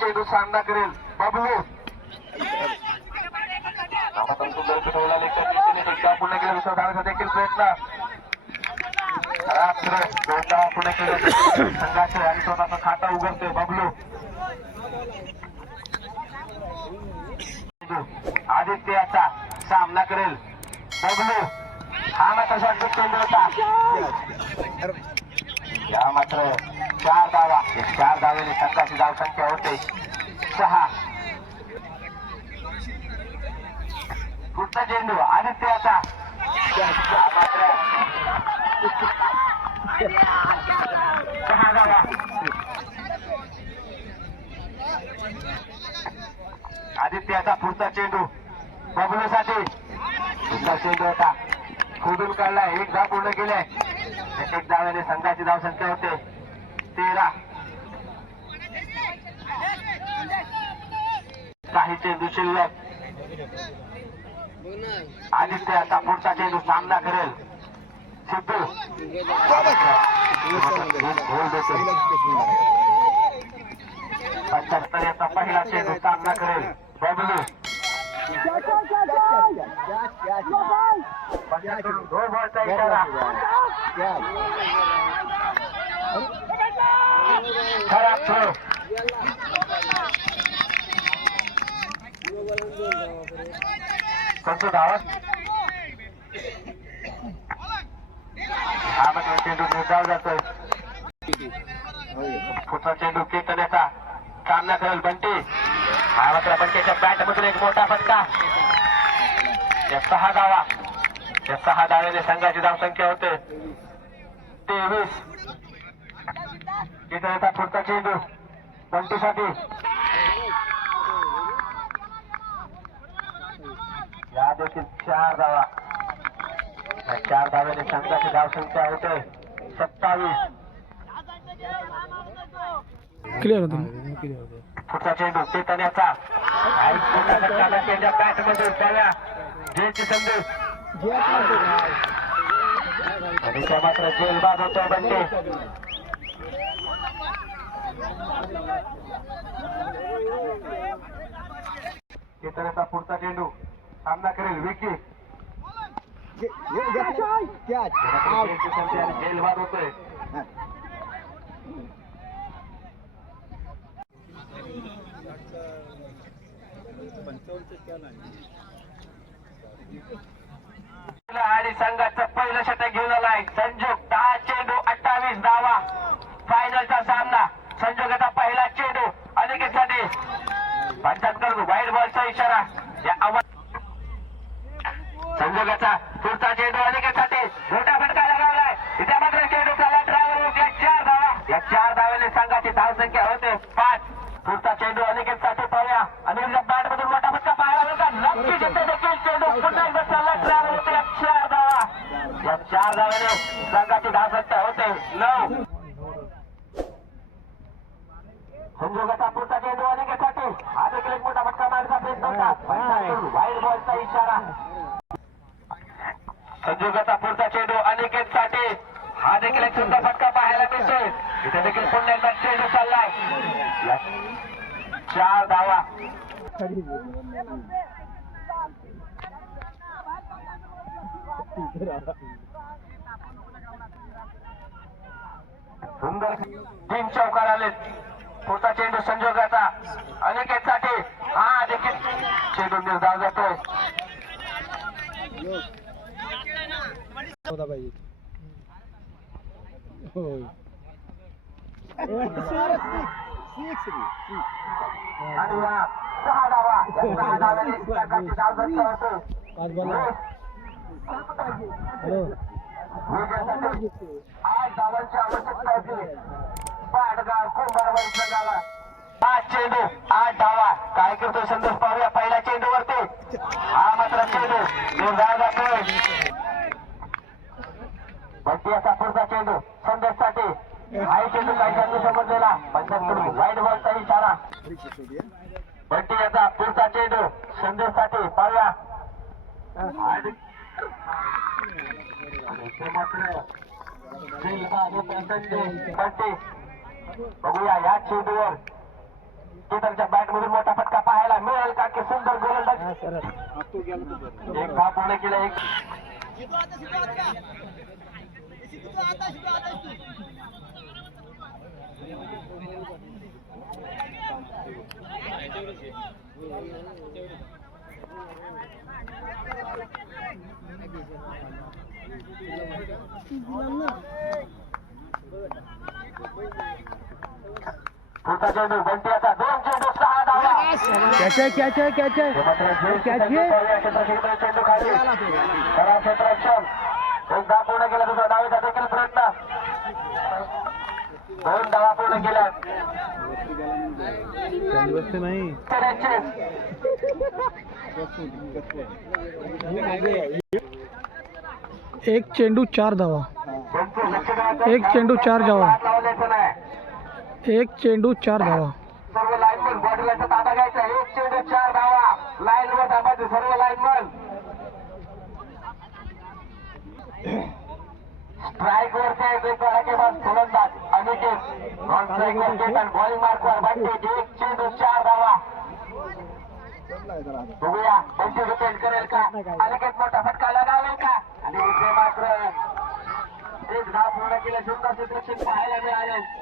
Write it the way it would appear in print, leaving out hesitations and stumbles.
चेंडू सामना करेल बबलू. सुंदर पिटवला एकदा पुन्हा केला दुसरा धावाचा देखील प्रयत्न. पुणे केलं संघाचे आणि स्वतःचं खातं उघडते बबलू. आदित्याचा सामना करेल बबलू. हा मात्र शॉर्टपुट चेंडू होता. या मात्र 4 धावा. 4 धावेने संघाची धावसंख्या होते 6. पुढचा चेंडू आदित्याचा. हा मात्र 6 धावा. आदित्याचा पुढचा चेंडू बबलूसाठी. पुढचा चेंडू होता खोडून काढलाय. 1 धाव पूर्ण केलाय. 1 धाव्याने संघाची धावसंख्या होते 13. काही चेंडू शिल्लक. आदित्याचा पुढचा चेंडू सामना करेल सिद्धू. 75 याचा पहिला चेंडू सामना करेल बबलू. 2 बॉलचा इशारा. खराब थ्रो. कोणतं धावत. हा मात्र चेंडू निर्धाव जातोय. पुढचा चेंडू केतण्याचा सामना करेल बंटी. हा मात्र बंटीच्या बॅट मधून एक मोठा फटका. या 6 धावा. या 6 धाव्याने संघाची धावसंख्या होते 23. केतण्याचा पुढचा चेंडू बंटीसाठी. या देखील 4 धावा. 4 धाव्याने संघाची धावसंख्या होते 27. क्लिअर होतं. पुढचा चेंडू चेतन्याचा. बॅट मधून त्याला जयची संधी. आणि त्या मात्र जेलबाद होतोय बंटी. चेतन्याचा पुढचा चेंडू सामना करेल विकी. जेलबाद होतोय. आणि संघाचं पहिलं षटक घेऊन आलाय संजोग. 10 चेंडू 28 धावा. फायनलचा सामना. संजोगाचा पहिला चेंडू अनिकेतसाठी. 75 वाईट बॉलचा इशारा. संजोगाचा पुढचा चेंडू अनिकेतसाठी. मोठा फटका लगावलाय. इथे मात्र चेंडू चालला ड्रायव्हर. 4 धावा. या 4 धाव्याने संघाची धावसंख्या होते 5. पुढचा चेंडू अनिकेतसाठी पाहूया. अनिकेतच्या बॅट मधून मोठा फटका पाहायला होता. नक्की जिथे देखील चेंडू पुन्हा एकदा चालला ड्रायव्हर होते. 4 धावा. या 4 धाव्याने संघाची धावसंख्या होते 9. संजोगाचा पुढचा चेंडू अनिकेतसाठी. हा देखील एक मोठा फटका मारण्याचा प्रयत्न होता. वाईट बॉलचा इशारा. संजोगाचा पुढचा चेंडू अनिकेतसाठी. हा देखील एक सुंदर फटका पाहायला मिळतोय. इथे देखील पुन्हा एकदा चेंडू चाललाय. 4 धावा. सुंदर 3 चौकार आलेत. पुढचा चेंडू संजोगाचा अनिकेतसाठी. हा देखील चेंडू निर्धाव जातोय. आणि 6 धावा. 6 धाव्याने संघाची धावसंख्या होते 8 धावांची आवश्यकता होती पाटगाव कुंभारवाडी संघाला. 5 चेंडू 8 धावा. काय करतोय संदेश पाहूया. पहिला चेंडू वरती. हा मात्र चेंडू निर्धाव जातोय. बंटीचा पुढचा चेंडू संदेशसाठी. हाय चेंडू काही संधी समजलेला. 75 वाईट बॉलचा इशारा. बंटीचा पुढचा चेंडू संदेशसाठी पाहूया. बंटी बघूया या चेंडूवर केतनच्या बॅट मधून मोठा फटका पाहायला मिळेल का की सुंदर गोलंदाज एक धाव पूर्ण केलं एक पुढचा चेंडू बंटी आता 2 चेंडू 6 धावा कॅच आहे चेंडू खाली खरा क्षेत्ररक्षण एक धाव पूर्ण केला दुसरा डावीचा देखील प्रयत्न 2 धावा पूर्ण केल्या नाही एक चेंडू 4 धावा एक चेंडू 4 धावा एक चेंडू 4 धावा सर्व लाईनमन बॉडीला ताबा घ्यायचा एक चेंडू 4 धावा लाईनवर थांबायचे सर्व लाईनमन स्ट्राईक वरती आहे एक धडाकेबाज फलंदाज अनिकेत ऑन स्ट्राईक वर केतन बॉलिंग मार्कवर बंटी एक चेंडू 4 धावा बघूया बंटी डिपेंड करेल का अनिकेत मोठा फटका लगावेल का आणि इथे मात्र एक धाव पूर्ण केलं सुंदर चित्रक्षण पाहायला मिळाले